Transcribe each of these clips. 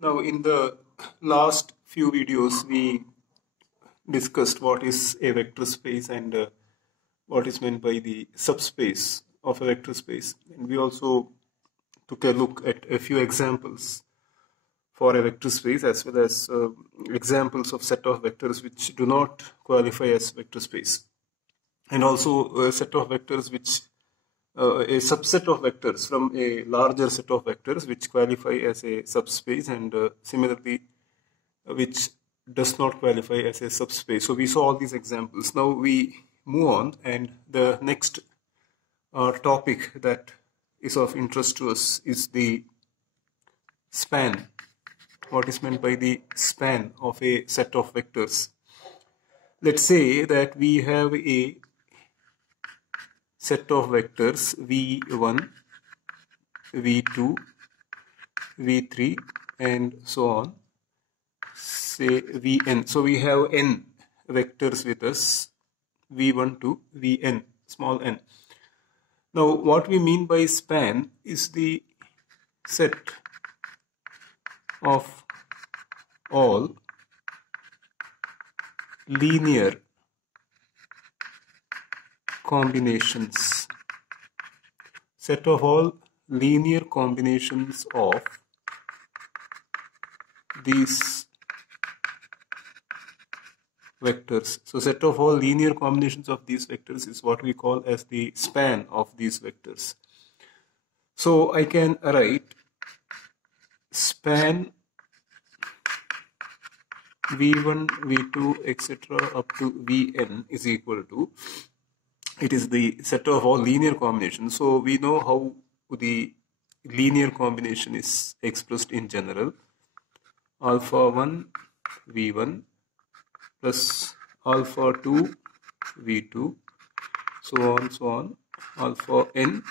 Now, in the last few videos, we discussed what is a vector space and what is meant by the subspace of a vector space. And we also took a look at a few examples for a vector space as well as examples of set of vectors which do not qualify as vector space. And also a set of vectors which a subset of vectors from a larger set of vectors which qualify as a subspace and similarly which does not qualify as a subspace. So we saw all these examples. Now we move on, and the next topic that is of interest to us is the span. What is meant by the span of a set of vectors? Let's say that we have a set of vectors v1, v2, v3 and so on, say vn. So we have n vectors with us, v1 to vn, small n. Now what we mean by span is the set of all linear combinations, set of all linear combinations of these vectors. So set of all linear combinations of these vectors is what we call as the span of these vectors. So I can write span v1, v2, etc. up to vn is equal to, it is the set of all linear combinations. So we know how the linear combination is expressed in general. Alpha 1 v1 plus alpha 2 v2, so on, alpha n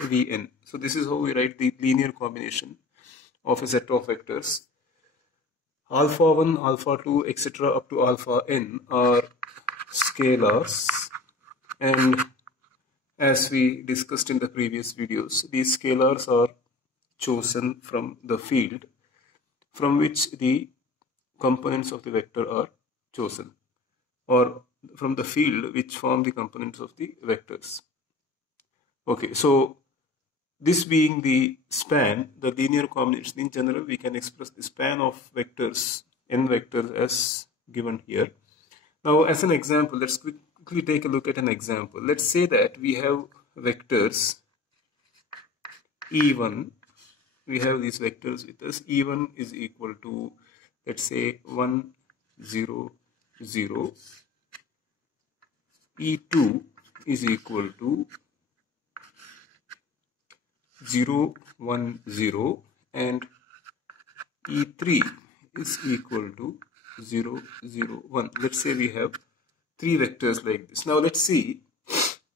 vn. So this is how we write the linear combination of a set of vectors. Alpha 1, alpha 2, etc. up to alpha n are scalars, and as we discussed in the previous videos, these scalars are chosen from the field from which the components of the vector are chosen, or from the field which form the components of the vectors. Okay, so this being the span, the linear combination in general, we can express the span of vectors, n vectors, as given here. Now as an example, let's quickly take a look at an example. Let's say that we have vectors e1, we have these vectors with us. E1 is equal to, let's say, 1 0 0. E2 is equal to 0 1 0, and E3 is equal to 0 0 1. Let's say we have three vectors like this. Now let's see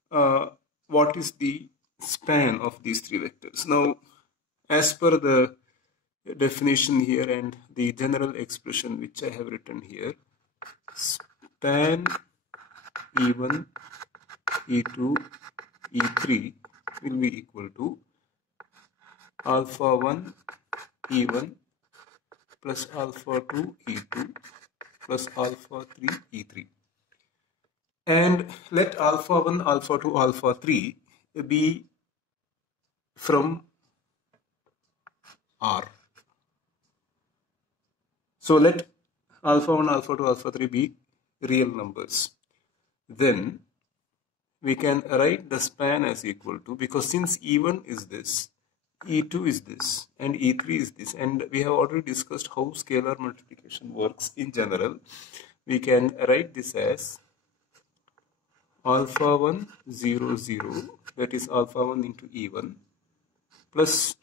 what is the span of these three vectors. Now as per the definition here and the general expression which I have written here, span E1, E2, E3 will be equal to alpha 1 E1 plus alpha 2 E2 plus alpha 3 E3. And let alpha 1, alpha 2, alpha 3 be from R. So let alpha 1, alpha 2, alpha 3 be real numbers. Then we can write the span as equal to, because since E1 is this, E2 is this, and E3 is this, and we have already discussed how scalar multiplication works in general, we can write this as alpha 1 0 0, that is alpha 1 into E1, plus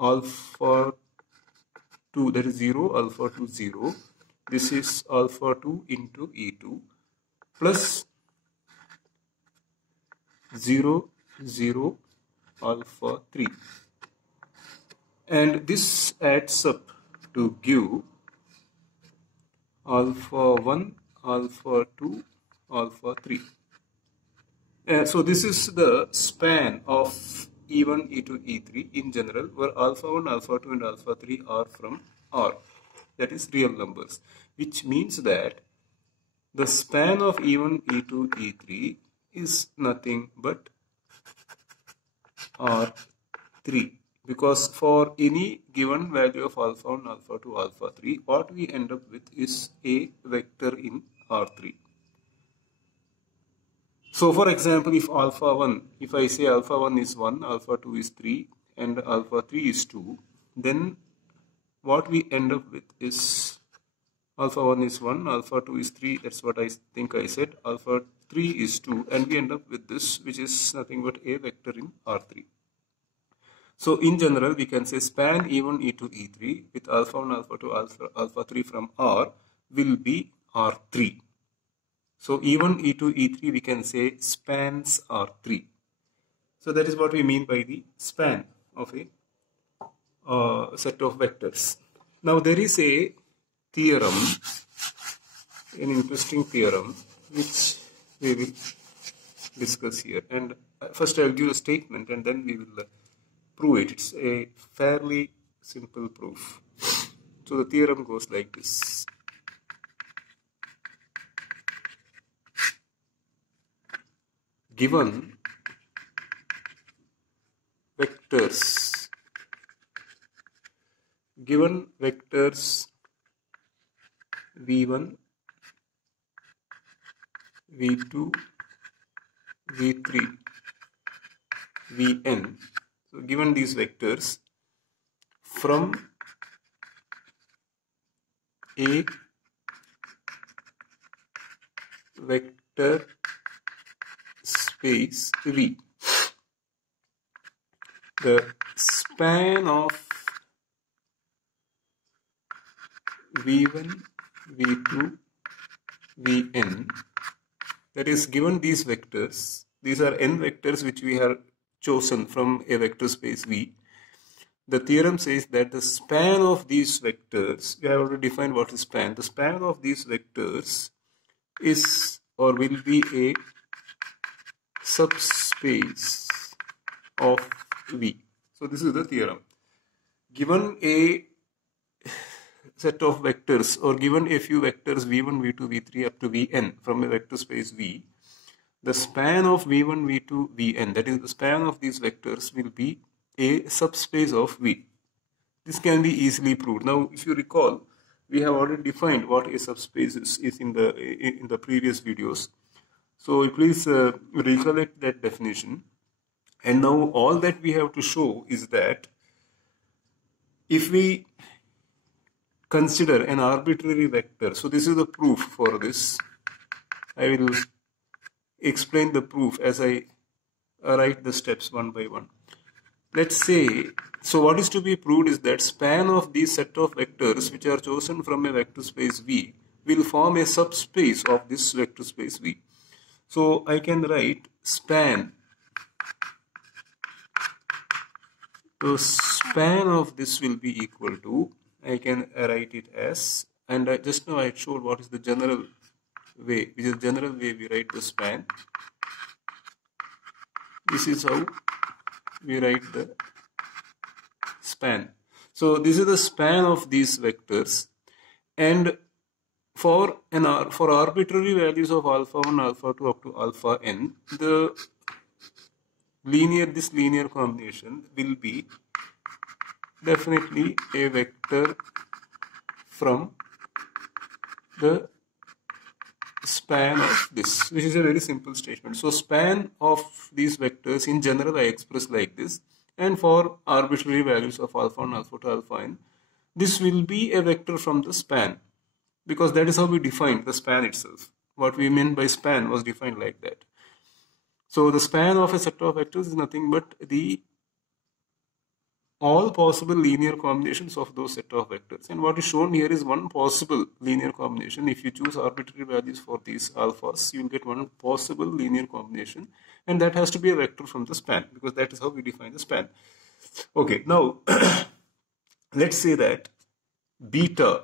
alpha 2, that is 0, alpha 2 0, this is alpha 2 into E2, plus 0 0 alpha 3, and this adds up to give alpha 1, alpha 2, alpha 3. So this is the span of E1, E2, E3 in general, where alpha 1, alpha 2 and alpha 3 are from R, that is real numbers, which means that the span of E1, E2, E3 is nothing but R3, because for any given value of alpha 1, alpha 2, alpha 3, what we end up with is a vector in R3. So for example, if alpha 1, if I say alpha 1 is 1, alpha 2 is 3, and alpha 3 is 2, then what we end up with is alpha 1 is 1, alpha 2 is 3, that's what I think I said, alpha 3 is 2, and we end up with this, which is nothing but a vector in R3. So in general, we can say span E1, E2, E3 with alpha 1, alpha 2, alpha 3 from R will be R3. So E1, E2, E3 we can say spans R3. So that is what we mean by the span of a set of vectors. Now there is a theorem, an interesting theorem, which we will discuss here. And first I will give a statement and then we will prove it. It's a fairly simple proof. So the theorem goes like this. Given vectors v1, v2, v3, vn, so given these vectors from a vector space V, the span of v1, v2, vn, that is given these vectors, these are n vectors which we have chosen from a vector space V. The theorem says that the span of these vectors, we have already defined what is span, the span of these vectors is or will be a subspace of V. So this is the theorem. Given a set of vectors or given a few vectors v1, v2, v3 up to vn from a vector space V, the span of v1, v2, vn, that is the span of these vectors will be a subspace of V. This can be easily proved. Now if you recall, we have already defined what a subspace is in the previous videos. So please recollect that definition. And now all that we have to show is that if we consider an arbitrary vector, so this is the proof for this. I will explain the proof as I write the steps one by one. Let's say, so what is to be proved is that span of these set of vectors which are chosen from a vector space V will form a subspace of this vector space V. So I can write span, the span of this will be equal to, I can write it as, and just now I showed what is the general way, which is the general way we write the span. This is how we write the span. So this is the span of these vectors, and for arbitrary values of alpha 1, alpha 2 up to alpha n, this linear combination will be definitely a vector from the span of this, which is a very simple statement. So span of these vectors in general I express like this, and for arbitrary values of alpha 1, alpha 2, alpha n, this will be a vector from the span, because that is how we defined the span itself. What we meant by span was defined like that. So the span of a set of vectors is nothing but all possible linear combinations of those set of vectors. And what is shown here is one possible linear combination. If you choose arbitrary values for these alphas, you will get one possible linear combination, and that has to be a vector from the span, because that is how we define the span. Okay, now let's say that beta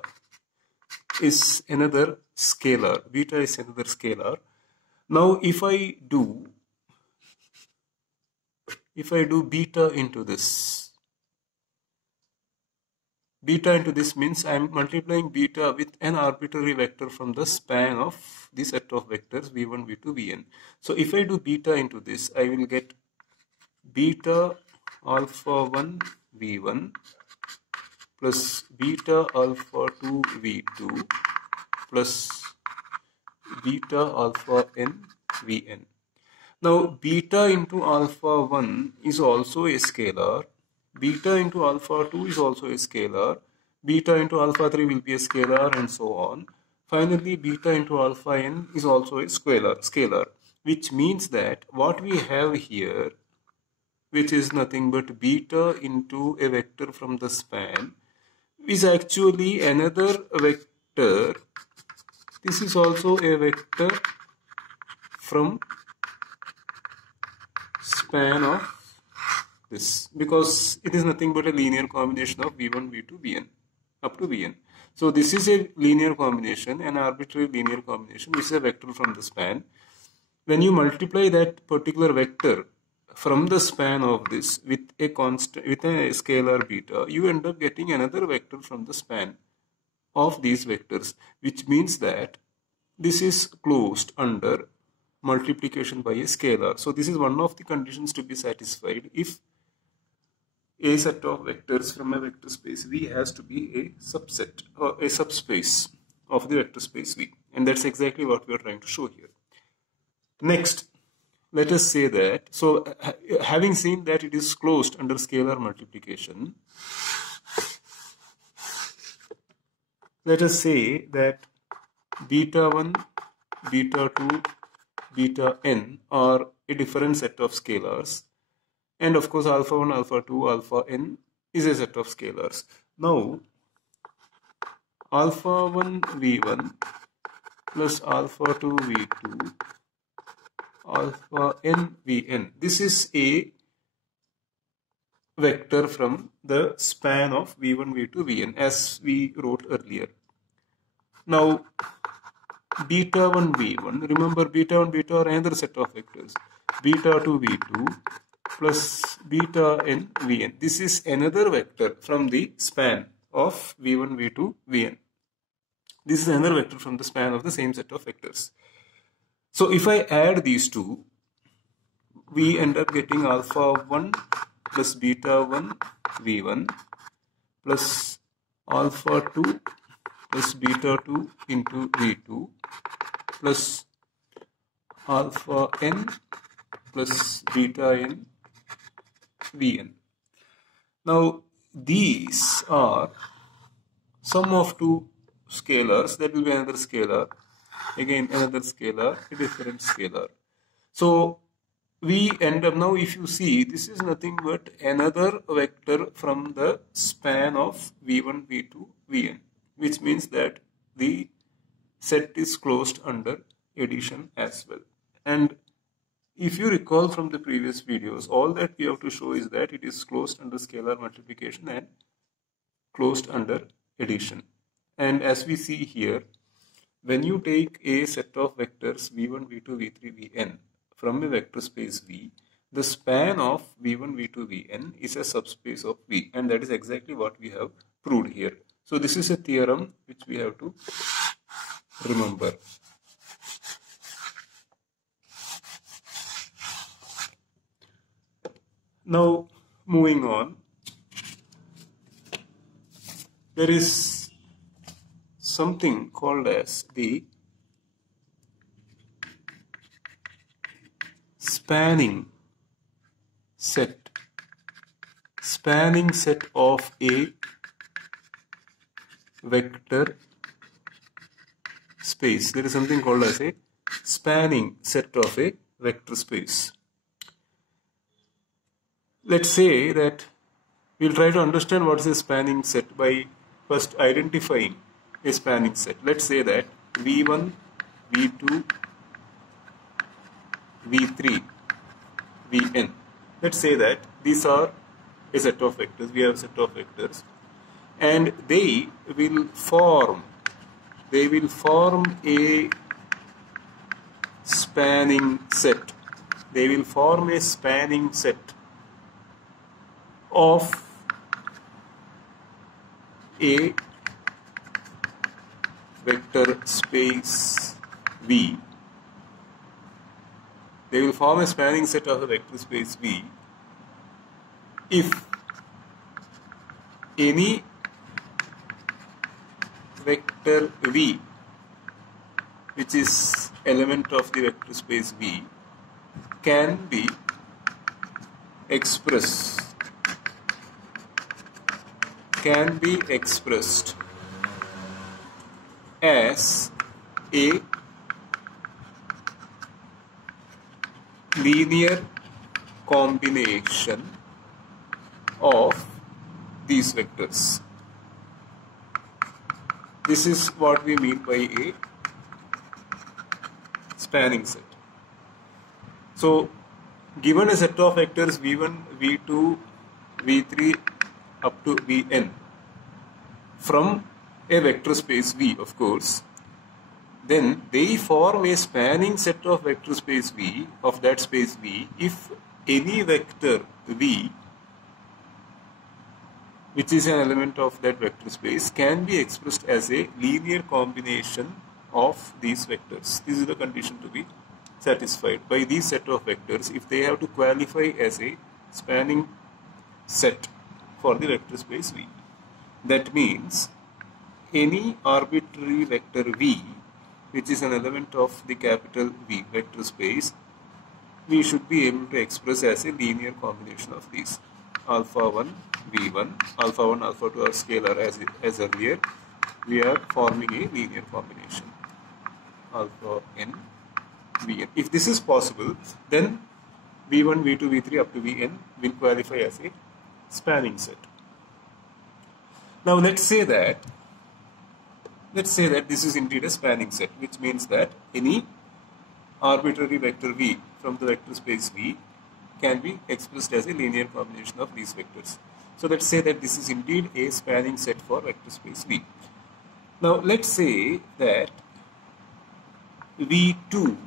is another scalar. Beta is another scalar. Now if I do beta into this, beta into this means I am multiplying beta with an arbitrary vector from the span of the set of vectors v1, v2, vn. So if I do beta into this, I will get beta alpha 1 v1 plus beta alpha 2 v2 plus beta alpha n vn. Now beta into alpha 1 is also a scalar, beta into alpha 2 is also a scalar, beta into alpha 3 will be a scalar, and so on. Finally, beta into alpha n is also a scalar, which means that what we have here, which is nothing but beta into a vector from the span, is actually another vector. This is also a vector from span of this, because it is nothing but a linear combination of v1, v2, vn up to vn. So this is a linear combination, an arbitrary linear combination, which is a vector from the span. When you multiply that particular vector from the span of this with a constant, with a scalar beta, you end up getting another vector from the span of these vectors, which means that this is closed under multiplication by a scalar. So this is one of the conditions to be satisfied if a set of vectors from a vector space V has to be a subset or a subspace of the vector space V, and that's exactly what we are trying to show here. Next, let us say that, so having seen that it is closed under scalar multiplication, let us say that beta 1, beta 2, beta n are a different set of scalars, and of course alpha 1, alpha 2, alpha n is a set of scalars. Now alpha 1 v1 plus alpha 2 v2 alpha n vn, this is a vector from the span of v1, v2, vn as we wrote earlier. Now beta 1 v1, remember beta 1 beta are another set of vectors, beta 2 v2 plus beta n vn, this is another vector from the span of v1, v2, vn. This is another vector from the span of the same set of vectors. So if I add these two, we end up getting alpha 1 plus beta 1 v1 plus alpha 2 plus beta 2 into v2 plus alpha n plus beta n vn. Now these are sum of two scalars, that will be another scalar, again another scalar, a different scalar. So we end up, now if you see, this is nothing but another vector from the span of v1, v2, vn, which means that the set is closed under addition as well. And if you recall from the previous videos, all that we have to show is that it is closed under scalar multiplication and closed under addition. And as we see here, when you take a set of vectors v1, v2, v3, vn from a vector space V, the span of v1, v2, vn is a subspace of V, and that is exactly what we have proved here. So this is a theorem which we have to remember. Now moving on, there is something called as the spanning set of a vector space. There is something called as a spanning set of a vector space. Let's say that we'll try to understand what is a spanning set by first identifying a spanning set. Let's say that v1, v2, v3, vn. Let's say that these are a set of vectors. We have a set of vectors, and they will form a spanning set. They will form a spanning set of a vector space V, they will form a spanning set of a vector space V if any vector V, which is element of the vector space V, can be expressed as a linear combination of these vectors. This is what we mean by a spanning set. So, given a set of vectors v1, v2, v3 up to vn from a vector space V, of course, then they form a spanning set of vector space V, of that space V, if any vector V, which is an element of that vector space, can be expressed as a linear combination of these vectors. This is the condition to be satisfied by these set of vectors if they have to qualify as a spanning set for the vector space V. That means any arbitrary vector V, which is an element of the capital V vector space, we should be able to express as a linear combination of these. Alpha 1, V1, alpha 1, alpha 2 are scalar as earlier. We are forming a linear combination. Alpha n, Vn. If this is possible, then V1, V2, V3 up to Vn will qualify as a spanning set. Now let's say that this is indeed a spanning set, which means that any arbitrary vector V from the vector space V can be expressed as a linear combination of these vectors. So let's say that this is indeed a spanning set for vector space V. Now let's say that V2,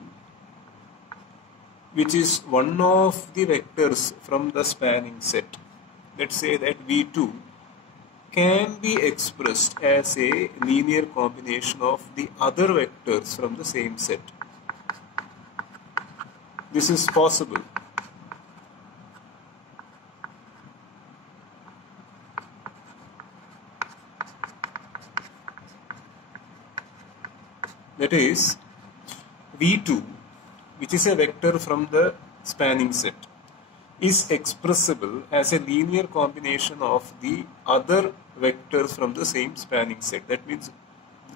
which is one of the vectors from the spanning set, let's say that V2 can be expressed as a linear combination of the other vectors from the same set. This is possible. That is, V2, which is a vector from the spanning set, is expressible as a linear combination of the other vectors from the same spanning set. That means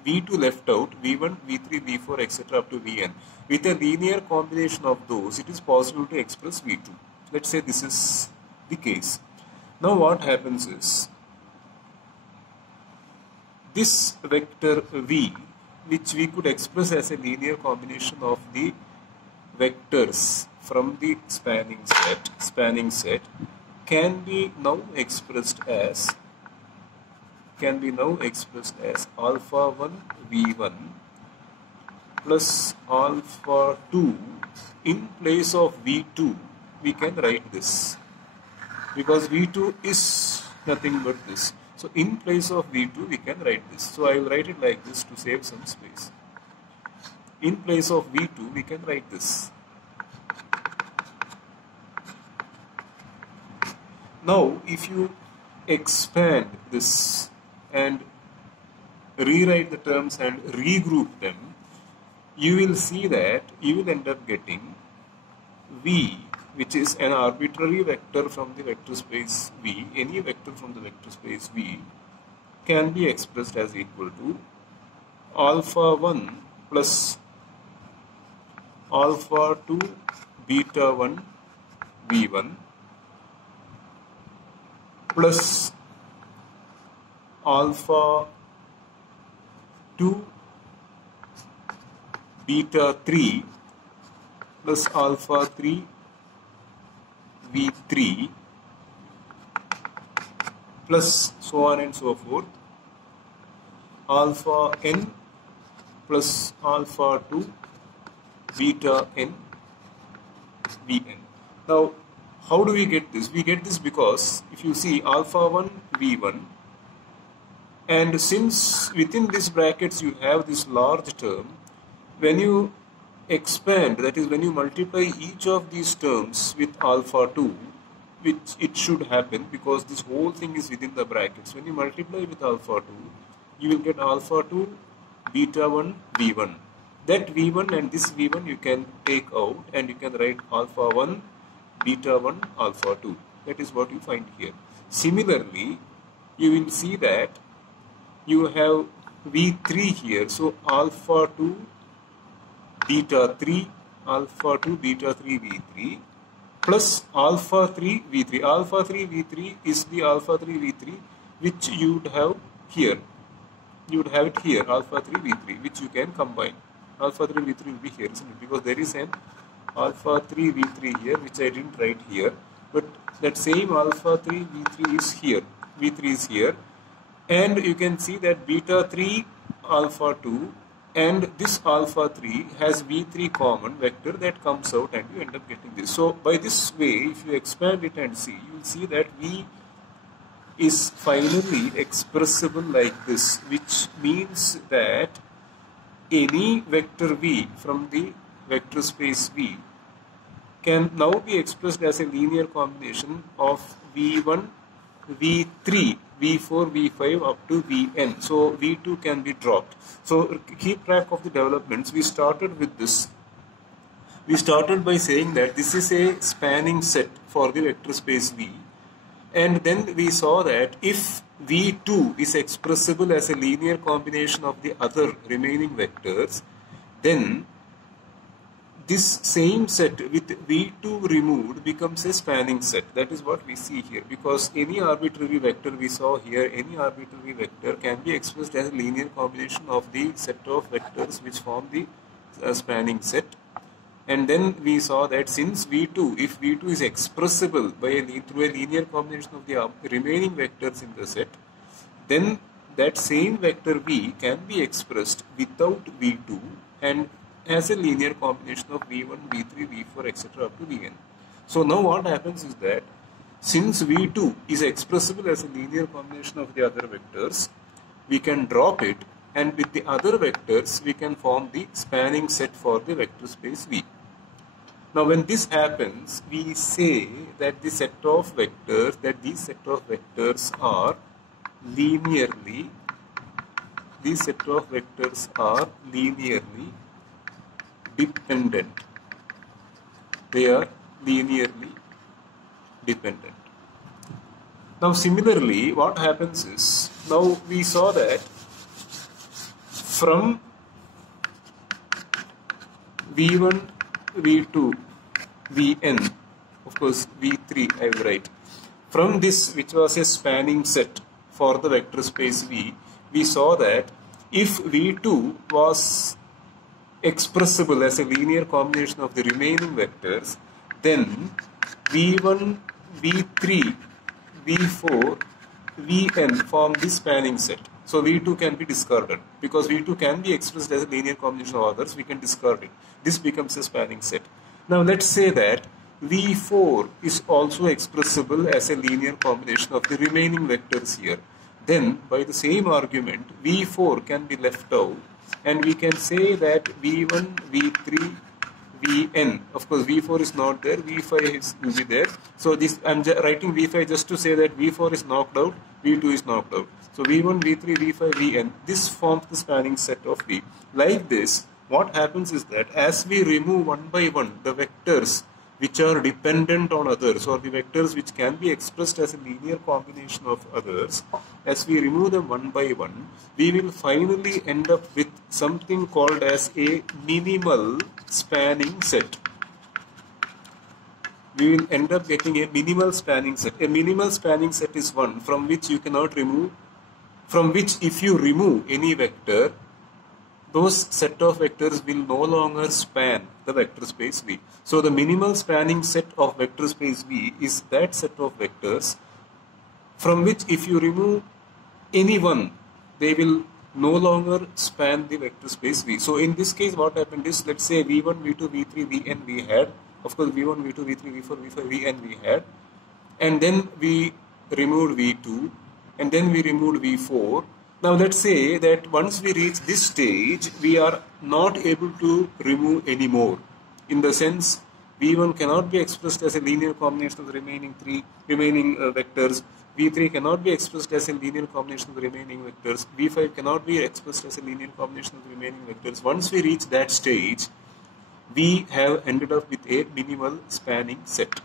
V2 left out, V1, V3, V4, etc. up to Vn. With a linear combination of those, it is possible to express V2. Let's say this is the case. Now what happens is, this vector V, which we could express as a linear combination of the vectors from the spanning set, can be now expressed as alpha 1 V1 plus alpha 2. In place of V2, we can write this, because V2 is nothing but this. So in place of V2, we can write this. So I will write it like this to save some space. In place of V2, we can write this. Now, if you expand this and rewrite the terms and regroup them, you will see that you will end up getting V, which is an arbitrary vector from the vector space V. Any vector from the vector space V can be expressed as equal to alpha 1 plus alpha 2 beta 1 V1 plus alpha 2 beta 3 plus alpha 3 V3 plus so on and so forth, alpha n plus alpha 2 beta n Vn. Now, how do we get this? We get this because if you see alpha 1 V1 And since within these brackets you have this large term, when you expand, that is when you multiply each of these terms with alpha 2, which it should happen because this whole thing is within the brackets. When you multiply with alpha 2, you will get alpha 2, beta 1, V1. That V1 and this V1 you can take out and you can write alpha 1, beta 1, alpha 2. That is what you find here. Similarly, you will see that you have V3 here. So alpha 2, beta 3, alpha 2, beta 3, V3 plus alpha 3, V3. Alpha 3, V3 is the alpha 3, V3 which you would have here. You would have it here, alpha 3, V3, which you can combine. Alpha 3, V3 will be here, isn't it? Because there is an alpha 3, V3 here, which I didn't write here. But that same alpha 3, V3 is here. V3 is here. And you can see that beta 3, alpha 2, and this alpha 3 has V3 common vector that comes out and you end up getting this. So by this way, if you expand it and see, you will see that V is finally expressible like this, which means that any vector V from the vector space V can now be expressed as a linear combination of V1, V3, V4, V5 up to Vn. So V2 can be dropped. So keep track of the developments. We started with this. We started by saying that this is a spanning set for the vector space V. And then we saw that if V2 is expressible as a linear combination of the other remaining vectors, then this same set with V2 removed becomes a spanning set. That is what we see here, because any arbitrary vector we saw here, any arbitrary vector can be expressed as a linear combination of the set of vectors which form the spanning set. And then we saw that since V2, if V2 is expressible by through a linear combination of the remaining vectors in the set, then that same vector V can be expressed without V2 and as a linear combination of V1, V3, V4, etc. up to Vn. So now what happens is that since V2 is expressible as a linear combination of the other vectors, we can drop it, and with the other vectors we can form the spanning set for the vector space V. Now when this happens, we say that the set of vectors, these set of vectors are linearly, dependent. They are linearly dependent. Now similarly, what happens is, now we saw that from V1, V2, Vn, of course V3 I will write. From this, which was a spanning set for the vector space V, we saw that if V2 was expressible as a linear combination of the remaining vectors, then V1, V3, V4, Vn form this spanning set. So V2 can be discarded. Because V2 can be expressed as a linear combination of others, we can discard it. This becomes a spanning set. Now let's say that V4 is also expressible as a linear combination of the remaining vectors here. Then by the same argument, V4 can be left out, and we can say that V1, V3, Vn. Of course, V4 is not there, V5 will be there. So this, I'm writing V5 just to say that V4 is knocked out, V2 is knocked out. So V1, V3, V5, Vn. This forms the spanning set of V. Like this, what happens is that as we remove one by one the vectors which are dependent on others, or the vectors which can be expressed as a linear combination of others, as we remove them one by one, we will finally end up with something called as a minimal spanning set. We will end up getting a minimal spanning set. A minimal spanning set is one from which you cannot remove, from which if you remove any vector, those set of vectors will no longer span the vector space V. So the minimal spanning set of vector space V is that set of vectors from which if you remove any one, they will no longer span the vector space V. So in this case what happened is, let's say V1, V2, V3, Vn we had, of course V1, V2, V3, V4, V5, Vn we had, and then we removed V2, and then we removed V4. Now let's say that once we reach this stage, we are not able to remove any more. In the sense, V1 cannot be expressed as a linear combination of the remaining vectors. V3 cannot be expressed as a linear combination of the remaining vectors. V5 cannot be expressed as a linear combination of the remaining vectors. Once we reach that stage, we have ended up with a minimal spanning set.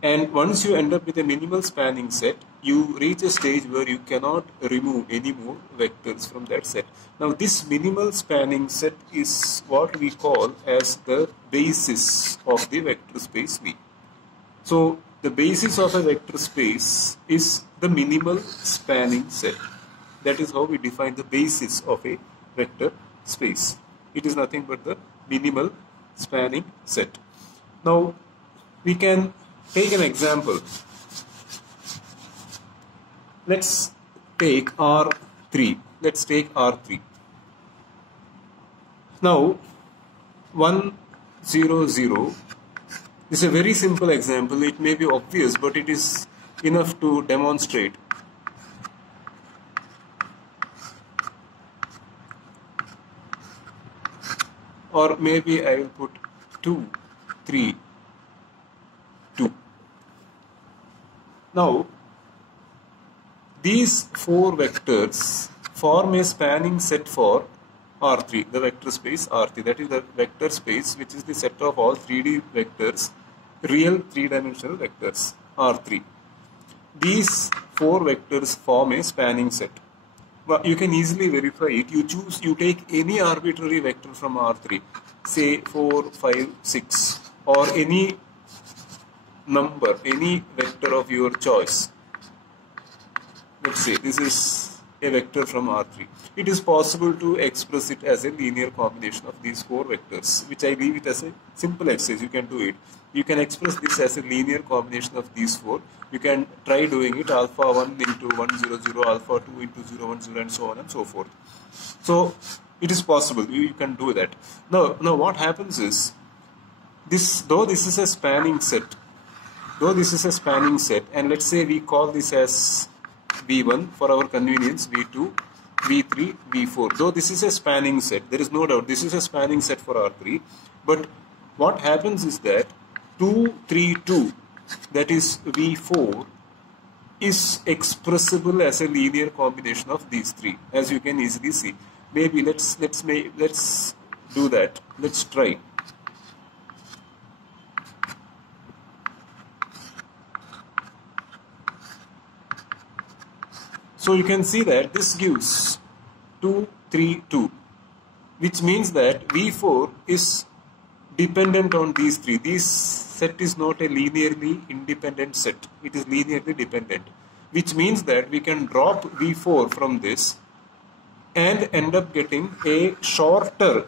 And once you end up with a minimal spanning set, you reach a stage where you cannot remove any more vectors from that set. Now this minimal spanning set is what we call as the basis of the vector space V. So the basis of a vector space is the minimal spanning set. That is how we define the basis of a vector space. It is nothing but the minimal spanning set. Now we can take an example. Let's take R3. Let's take R3. Now 1 0 0 is a very simple example. It may be obvious, but it is enough to demonstrate. Or maybe I will put 2 3 2. Now these four vectors form a spanning set for R3, the vector space R3. That is the vector space which is the set of all 3D vectors, real three-dimensional vectors R3. These four vectors form a spanning set. Well, you can easily verify it. You take any arbitrary vector from R3, say 4, 5, 6, or any number, any vector of your choice. Let's say this is a vector from R3. It is possible to express it as a linear combination of these four vectors, which I leave it as a simple exercise. You can do it. You can express this as a linear combination of these four. You can try doing it, alpha 1 into 1 0 0, alpha 2 into 0 1 0, and so on and so forth. So it is possible. You can do that. Now what happens is, though this is a spanning set, and let's say we call this as V1 for our convenience, V2, V3, V4. Though this is a spanning set, there is no doubt this is a spanning set for R3. But what happens is that 2, 3, 2, that is V4, is expressible as a linear combination of these three, as you can easily see. Maybe let's do that. Let's try. So you can see that this gives 2, 3, 2, which means that V4 is dependent on these three. This set is not a linearly independent set. It is linearly dependent, which means that we can drop V4 from this and end up getting a smaller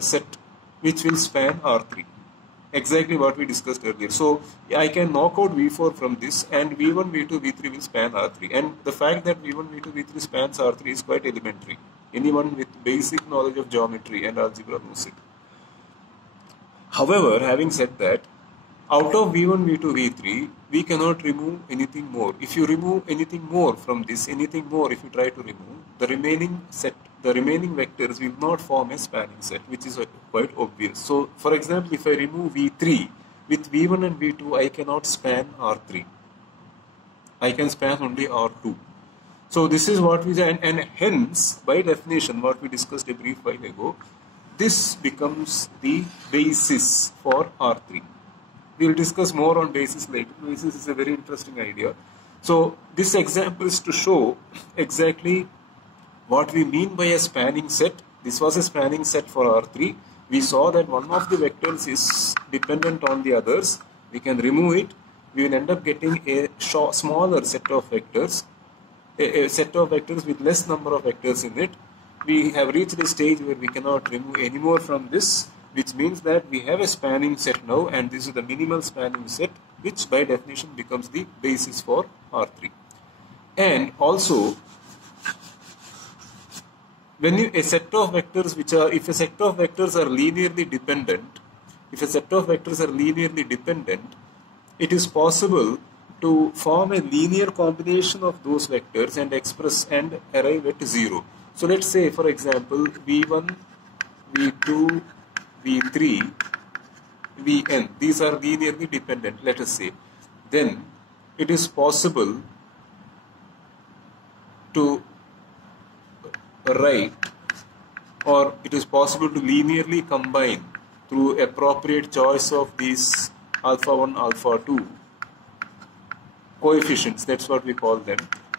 set which will span R3. Exactly what we discussed earlier. So I can knock out V4 from this, and V1, V2, V3 will span R3. And the fact that V1, V2, V3 spans R3 is quite elementary. Anyone with basic knowledge of geometry and algebra knows it. However, having said that, out of V1, V2, V3, we cannot remove anything more. If you remove anything more from this, if you try to remove, the remaining vectors will not form a spanning set, which is quite obvious. So, for example, if I remove V3, with V1 and V2, I cannot span R3. I can span only R2. So, this is what we say, and hence, by definition, what we discussed a brief while ago, this becomes the basis for R3. We will discuss more on basis later. Basis is a very interesting idea. So, this example is to show exactly what we mean by a spanning set. This was a spanning set for R3. We saw that one of the vectors is dependent on the others. We can remove it. We will end up getting a smaller set of vectors, a set of vectors with less number of vectors in it. We have reached a stage where we cannot remove any more from this, which means that we have a spanning set now, and this is the minimal spanning set, which by definition becomes the basis for R3. And also, when a set of vectors if a set of vectors are linearly dependent, it is possible to form a linear combination of those vectors and express and arrive at 0. So let's say, for example, v1, v2, v3, vn. These are linearly dependent, let us say. Then it is possible to write, or it is possible to linearly combine through appropriate choice of these alpha 1, alpha 2 coefficients, that's what we call them.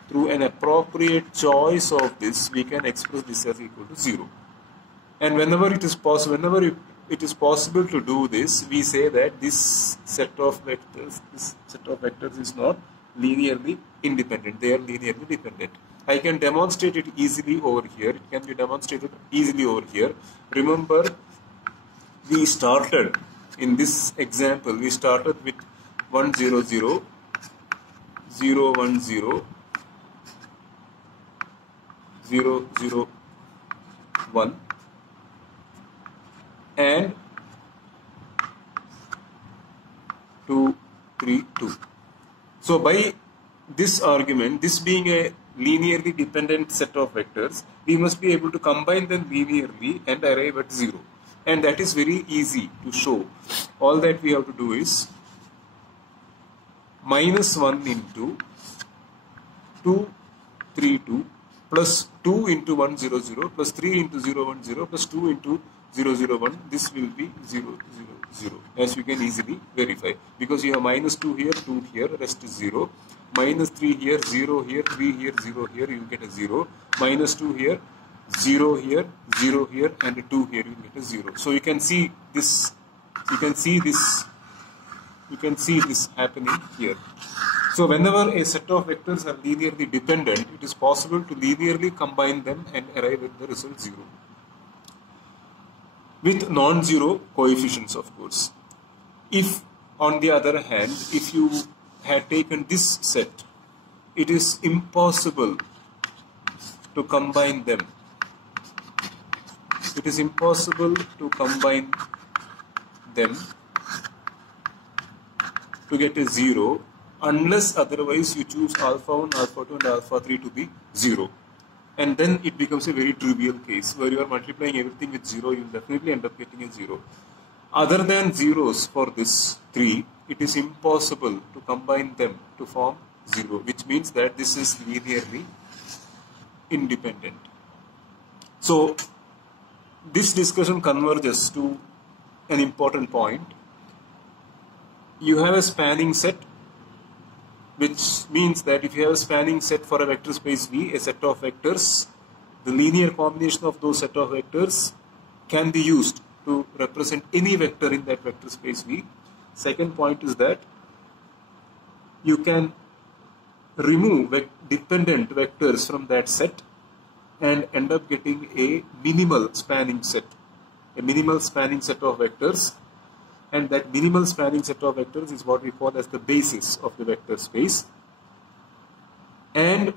Through an appropriate choice of this, we can express this as equal to 0. And whenever it is possible, to do this, we say that this set of vectors is not linearly independent. They are linearly dependent. I can demonstrate it easily over here. It can be demonstrated easily over here. Remember, we started in this example, we started with 1, 0, 0, 0, 1, 0, 0, 0, 1, and 2, 3, 2. So by this argument, this being a linearly dependent set of vectors, we must be able to combine them linearly and arrive at 0. And that is very easy to show. All that we have to do is minus 1 into 2, 3, 2 plus 2 into 1, 0, 0 plus 3 into 0, 1, 0 plus 2 into 0, 0, 1. This will be 0, 0, 0, as you can easily verify. Because you have minus 2 here, 2 here, rest is 0. Minus 3 here, 0 here, 3 here, 0 here, you get a 0. Minus 2 here, 0 here, 0 here, and 2 here, you get a 0. So you can see this, you can see this happening here. So whenever a set of vectors are linearly dependent, it is possible to linearly combine them and arrive at the result 0. With non-zero coefficients, of course. If, on the other hand, if you had taken this set, it is impossible to combine them. It is impossible to combine them to get a 0 unless otherwise you choose alpha 1, alpha 2 and alpha 3 to be 0. And then it becomes a very trivial case where you are multiplying everything with 0, you will definitely end up getting a 0. Other than zeros for this 3, it is impossible to combine them to form 0, which means that this is linearly independent. So this discussion converges to an important point. You have a spanning set, which means that if you have a spanning set for a vector space V, a set of vectors, the linear combination of those set of vectors can be used to represent any vector in that vector space V. Second point is that you can remove dependent vectors from that set and end up getting a minimal spanning set of vectors. And that minimal spanning set of vectors is what we call as the basis of the vector space. And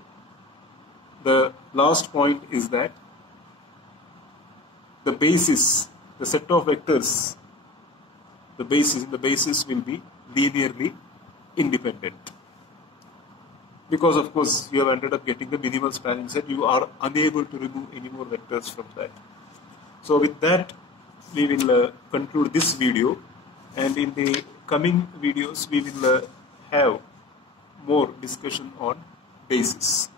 the last point is that the basis, the set of vectors, the basis will be linearly independent. Because of course you have ended up getting the minimal spanning set, you are unable to remove any more vectors from that. So with that, we will conclude this video. And in the coming videos, we will have more discussion on basis.